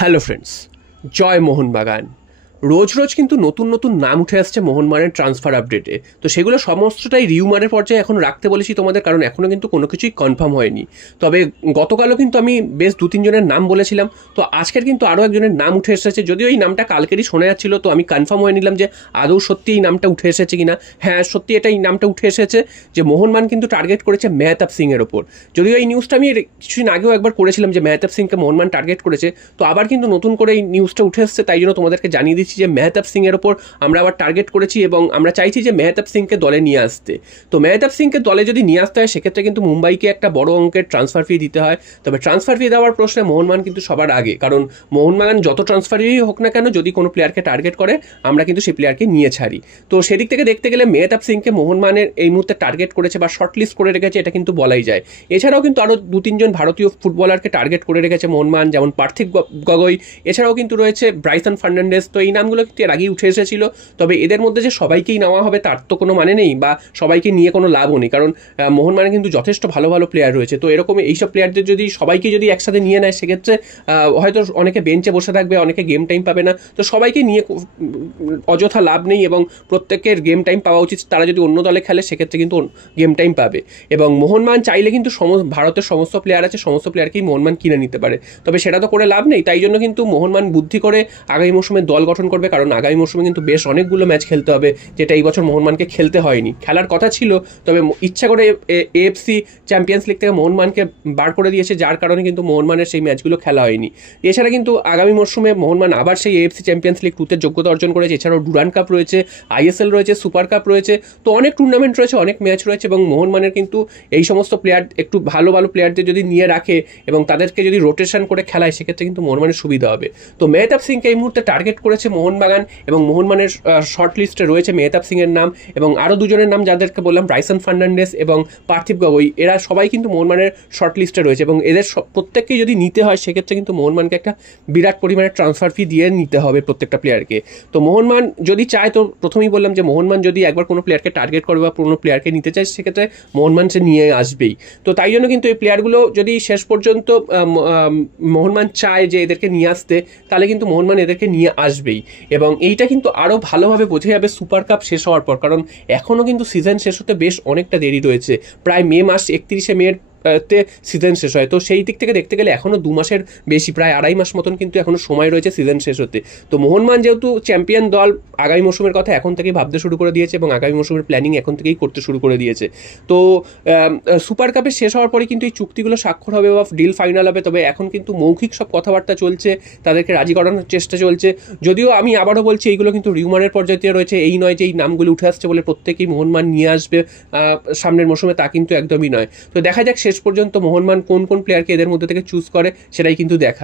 Hello friends, জয় মোহনবাগান। রোজ রোজ কিন্তু নতুন নতুন নাম উঠে আসছে মোহনবাগানের ট্রান্সফার আপডেটে। তো সেগুলো সমস্তটাই রিউমারের পর্যায়ে এখন রাখতে বলেছি তোমাদের, কারণ এখনও কিন্তু কোনো কিছুই কনফার্ম হয়নি। তবে গতকালও কিন্তু আমি বেশ 2-3 জনের নাম বলেছিলাম। তো আজকের কিন্তু আরও একজনের নাম উঠে এসেছে, যদিও এই নামটা কালকেরই শোনা যাচ্ছিল। তো আমি কনফার্ম হয়ে নিলাম যে আদৌ সত্যি এই নামটা উঠে এসেছে কিনা। হ্যাঁ, সত্যি এটা এই নামটা উঠে এসেছে যে মোহনবাগান কিন্তু টার্গেট করেছে মেহতাব সিংয়ের ওপর। যদিও এই নিউজটা আমি কিছুদিন আগেও একবার করেছিলাম যে মেহতাব সিংকে মোহনবাগান টার্গেট করেছে, তো আবার কিন্তু নতুন করে এই নিউজটা উঠে এসেছে। তাই জন্য তোমাদেরকে জানিয়ে দিচ্ছি যে মেহতাব সিংয়ের ওপর আমরা আবার টার্গেট করেছি এবং আমরা চাইছি যে মেহতাব সিংকে দলে নিয়ে আসতে। তো মেহতাব সিংকে দলে যদি নিয়ে আসতে হয় সেক্ষেত্রে কিন্তু মুম্বাইকে একটা বড় অঙ্কের ট্রান্সফার ফি দিতে হয়। তবে ট্রান্সফার ফি দেওয়ার প্রশ্নে মোহনবাগান কিন্তু সবার আগে, কারণ মোহনবাগান যত ট্রান্সফার ফি হোক না কেন, যদি কোনো প্লেয়ারকে টার্গেট করে আমরা কিন্তু সেই প্লেয়ারকে নিয়ে ছাড়ি। তো সেদিক থেকে দেখতে গেলে মেহতাব সিংকে মোহনবাগানের এই মুহূর্তে টার্গেট করেছে বা শর্টলিস্ট করে রেখেছে, এটা কিন্তু বলাই যায়। এছাড়াও কিন্তু আরও 2-3 জন ভারতীয় ফুটবলারকে টার্গেট করে রেখেছে মোহনবাগান, যেমন পার্থিব গগৈ, এছাড়াও কিন্তু রয়েছে ব্রাইসন ফার্নান্ডেজ। তো এই নামগুলো কিন্তু এর আগেই উঠে এসেছিল। তবে এদের মধ্যে যে সবাইকেই নেওয়া হবে তার তো কোনো মানে নেই, বা সবাইকে নিয়ে কোনো লাভও নেই, কারণ মোহনবাগানে কিন্তু যথেষ্ট ভালো ভালো প্লেয়ার রয়েছে। তো এরকম এইসব প্লেয়ারদের যদি সবাইকে যদি একসাথে নিয়ে নেয় সেক্ষেত্রে হয়তো অনেকে বেঞ্চে বসে থাকবে, অনেকে গেম টাইম পাবে না। তো সবাইকে নিয়ে অযথা লাভ নেই এবং প্রত্যেকের গেম টাইম পাওয়া উচিত। তারা যদি অন্য দলে খেলে সেক্ষেত্রে কিন্তু গেম টাইম পাবে। এবং মোহনবাগান চাইলে কিন্তু ভারতের সমস্ত প্লেয়ার আছে, সমস্ত প্লেয়ারকেই মোহনবাগান কিনে নিতে পারে। তবে সেটা তো করে লাভ নেই। তাই জন্য কিন্তু মোহনবাগান বুদ্ধি করে আগামী মৌসুমে দল গঠন করবে, কারণ আগামী মৌসুমে কিন্তু বেশ অনেকগুলো ম্যাচ খেলতে হবে, যেটা এই বছর মোহনবাগানকে খেলতে হয়নি। খেলার কথা ছিল, তবে ইচ্ছা করে এএফসি চ্যাম্পিয়ন্স লিগ থেকে মোহনবাগানকে বার করে দিয়েছে, যার কারণে কিন্তু মোহনবাগানের সেই ম্যাচগুলো খেলা হয়নি। এছাড়া কিন্তু আগামী মরশুমে মোহনবাগান আবার সেই এএফসি চ্যাম্পিয়ন্স লিগ 2-তে যোগ্যতা অর্জন করেছে। এছাড়াও ডুরান্ড কাপ রয়েছে, আইএসএল রয়েছে, সুপার কাপ রয়েছে। তো অনেক টুর্নামেন্ট রয়েছে, অনেক ম্যাচ রয়েছে এবং মোহনবাগানের কিন্তু এই সমস্ত প্লেয়ার একটু ভালো ভালো প্লেয়ারদের যদি নিয়ে রাখে এবং তাদেরকে যদি রোটেশন করে খেলায় সেক্ষেত্রে কিন্তু মোহনবাগানের সুবিধা হবে। তো মেহতাব সিংকে এই মুহূর্তে টার্গেট করেছে মোহনবাগান এবং মোহনবাগানের শর্ট লিস্টে রয়েছে মেহতাব সিংয়ের নাম এবং আরও দুজনের নাম যাদেরকে বললাম, ব্রাইসন ফার্নান্ডেজ এবং পার্থিব গগৈ। এরা সবাই কিন্তু মোহনবাগানের শর্ট লিস্টে রয়েছে এবং এদের প্রত্যেককেই যদি নিতে হয় সেক্ষেত্রে কিন্তু মোহনবাগানকে একটা বিরাট পরিমাণে ট্রান্সফার ফি দিয়ে নিতে হবে প্রত্যেকটা প্লেয়ারকে। তো মোহনবাগান যদি চায়, তো প্রথমেই বললাম যে মোহনবাগান যদি একবার কোনো প্লেয়ারকে টার্গেট করে বা কোনো প্লেয়ারকে নিতে চায় সেক্ষেত্রে মোহনবাগান সে নিয়ে আসবেই। তো তাই জন্য কিন্তু এই প্লেয়ারগুলো যদি শেষ পর্যন্ত মোহনবাগান চায় যে এদেরকে নিয়ে আসতে, তাহলে কিন্তু মোহনবাগান এদেরকে নিয়ে আসবেই। এবং এইটা কিন্তু আরও ভালোভাবে বোঝা যাবে সুপার কাপ শেষ হওয়ার পর, কারণ এখনও কিন্তু সিজন শেষ হতে বেশ অনেকটা দেরি রয়েছে। প্রায় মে মাস 31শে মে তে সিজন শেষ হয়। তো সেই দিক থেকে দেখতে গেলে এখনও 2 মাসের বেশি, প্রায় 2.5 মাস মতন কিন্তু এখনও সময় রয়েছে সিজন শেষ হতে। তো মোহনবাগান যেহেতু চ্যাম্পিয়ন দল, আগামী মৌসুমের কথা এখন থেকেই ভাবতে শুরু করে দিয়েছে এবং আগামী মৌসুমের প্ল্যানিং এখন থেকেই করতে শুরু করে দিয়েছে। তো সুপার কাপে শেষ হওয়ার পরে কিন্তু এই চুক্তিগুলো স্বাক্ষর হবে বা ডিল ফাইনাল হবে। তবে এখন কিন্তু মৌখিক সব কথাবার্তা চলছে, তাদেরকে রাজি করানোর চেষ্টা চলছে। যদিও আমি আবারও বলছি, এইগুলো কিন্তু রিউমারের পর্যায়ে রয়েছে। এই নয় যে এই নামগুলো উঠে আসছে বলে প্রত্যেকেই মোহনবাগান নিয়ে আসবে সামনের মৌসুমে, তা কিন্তু একদমই নয়। তো দেখা যাক শেষ পর্যন্ত মোহনবাগান কোন কোন প্লেয়ারকে এদের মধ্যে থেকে চুজ করে, সেটাই কিন্তু দেখার।